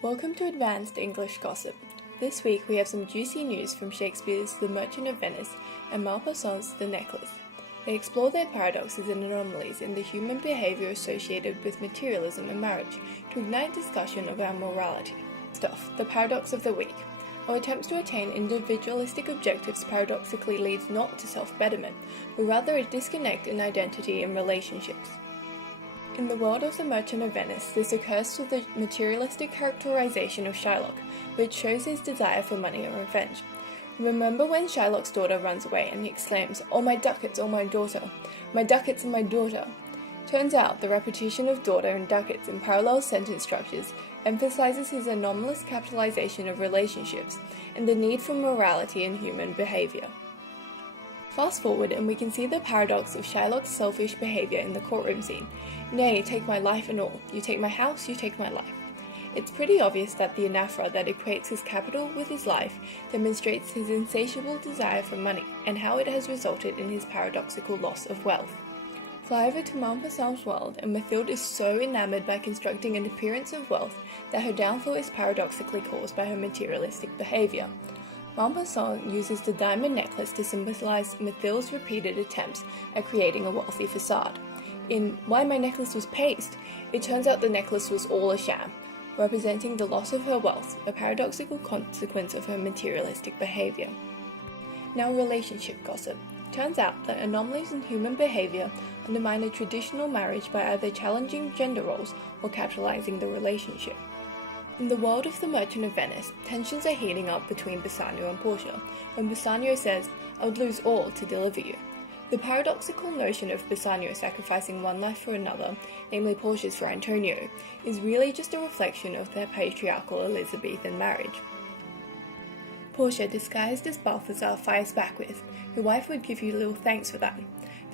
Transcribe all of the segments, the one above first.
Welcome to Advanced English Gossip. This week we have some juicy news from Shakespeare's The Merchant of Venice and Maupassant's The Necklace. They explore their paradoxes and anomalies in the human behaviour associated with materialism and marriage to ignite discussion around morality. Stuff, the paradox of the week. Our attempts to attain individualistic objectives paradoxically leads not to self-betterment, but rather a disconnect in identity and relationships. In the world of The Merchant of Venice, this occurs through the materialistic characterization of Shylock, which shows his desire for money and revenge. Remember when Shylock's daughter runs away and he exclaims, "Oh my ducats, oh my daughter, my ducats and my daughter." Turns out the repetition of daughter and ducats in parallel sentence structures emphasizes his anomalous capitalization of relationships and the need for morality in human behavior. Fast forward and we can see the paradox of Shylock's selfish behavior in the courtroom scene. "Nay, take my life and all. You take my house, you take my life." It's pretty obvious that the anaphora that equates his capital with his life demonstrates his insatiable desire for money and how it has resulted in his paradoxical loss of wealth. Fly over to Maupassant's world, and Mathilde is so enamored by constructing an appearance of wealth that her downfall is paradoxically caused by her materialistic behavior. Maupassant uses the diamond necklace to symbolize Mathilde's repeated attempts at creating a wealthy facade. In Why My Necklace Was Paste, it turns out the necklace was all a sham, representing the loss of her wealth, a paradoxical consequence of her materialistic behavior. Now, relationship gossip. Turns out that anomalies in human behavior undermine a traditional marriage by either challenging gender roles or capitalizing the relationship. In the world of The Merchant of Venice, tensions are heating up between Bassanio and Portia, when Bassanio says, "I would lose all to deliver you." The paradoxical notion of Bassanio sacrificing one life for another, namely Portia's for Antonio, is really just a reflection of their patriarchal Elizabethan marriage. Portia, disguised as Balthazar, fires back with, "Your wife would give you little thanks for that."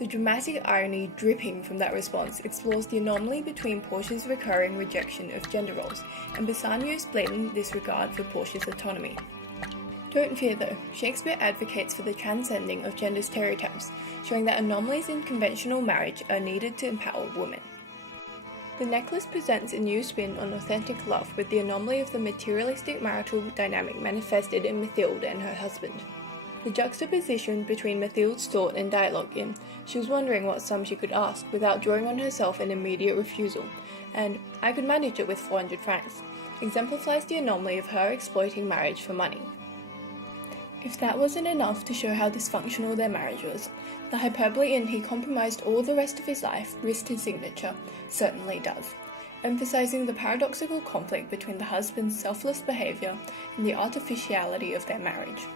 The dramatic irony dripping from that response explores the anomaly between Portia's recurring rejection of gender roles and Bassanio's blatant disregard for Portia's autonomy. Don't fear though, Shakespeare advocates for the transcending of gender stereotypes, showing that anomalies in conventional marriage are needed to empower women. The necklace presents a new spin on authentic love with the anomaly of the materialistic marital dynamic manifested in Mathilde and her husband. The juxtaposition between Mathilde's thought and dialogue in "She was wondering what sum she could ask without drawing on herself an immediate refusal," and "I could manage it with 400 francs," exemplifies the anomaly of her exploiting marriage for money. If that wasn't enough to show how dysfunctional their marriage was, the hyperbole in "he compromised all the rest of his life, risked his signature," certainly does, emphasizing the paradoxical conflict between the husband's selfless behavior and the artificiality of their marriage.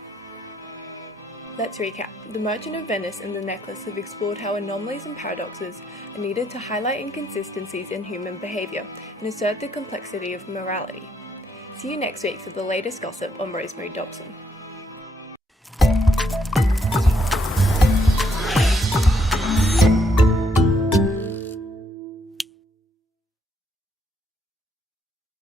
Let's recap. The Merchant of Venice and The Necklace have explored how anomalies and paradoxes are needed to highlight inconsistencies in human behavior and assert the complexity of morality. See you next week for the latest gossip on Rosemary Dobson.